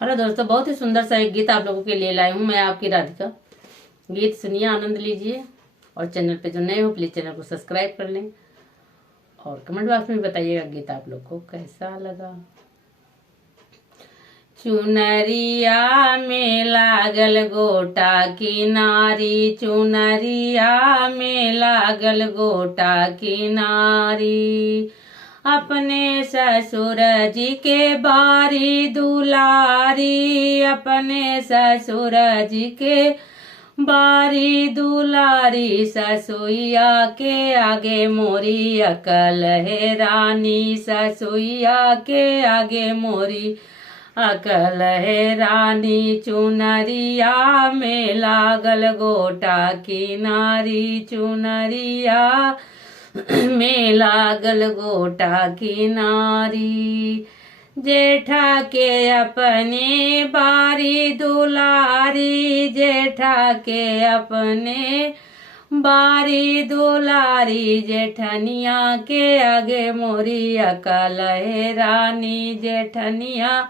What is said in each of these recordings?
Hello दोस्तों, बहुत ही सुंदर सा एक गीत आप लोगों के लिए लाई हूँ मैं, आपकी राधिका। गीत सुनिए, आनंद लीजिए। और चैनल पे जो नए हो प्लीज चैनल को सब्सक्राइब कर लें और कमेंट बॉक्स में बताइएगा गीत आप लोग को कैसा लगा। चुनरिया में लागल गोटा किनारी, चुनरिया में लागल गोटा किनारी। अपने ससुर जी के बारी दुलारी, अपने ससुर जी के बारी दुलारी। ससुइया के आगे मोरी अकल है रानी, ससुइया के आगे मोरी अकल है रानी। चुनरिया में लागल गोटा किनारी, चुनरिया में लागल गोटा किनारी। जेठा के अपने बारी दुलारी, जेठा के अपने बारी दुलारी। जेठनिया के आगे मोरी अकल है रानी, जेठनिया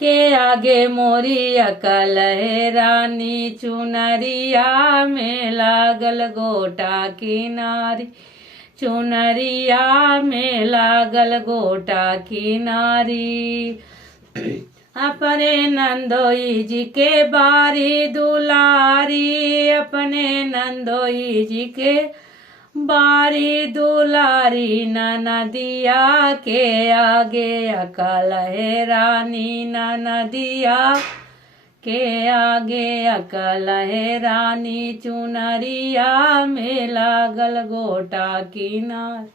के आगे मोरी अकल है रानी। चुनरिया में लागल गोटा किनारी, चुनरिया में लागल गोटा किनारी। अपने नंदोई जी के बारी दुलारी, अपने नंदोई जी के बारी दुलारी। ननदिया के आगे अकल है रानी, ननदिया के आगे अकल है रानी। चुनरिया में लागल गोटा किनारी।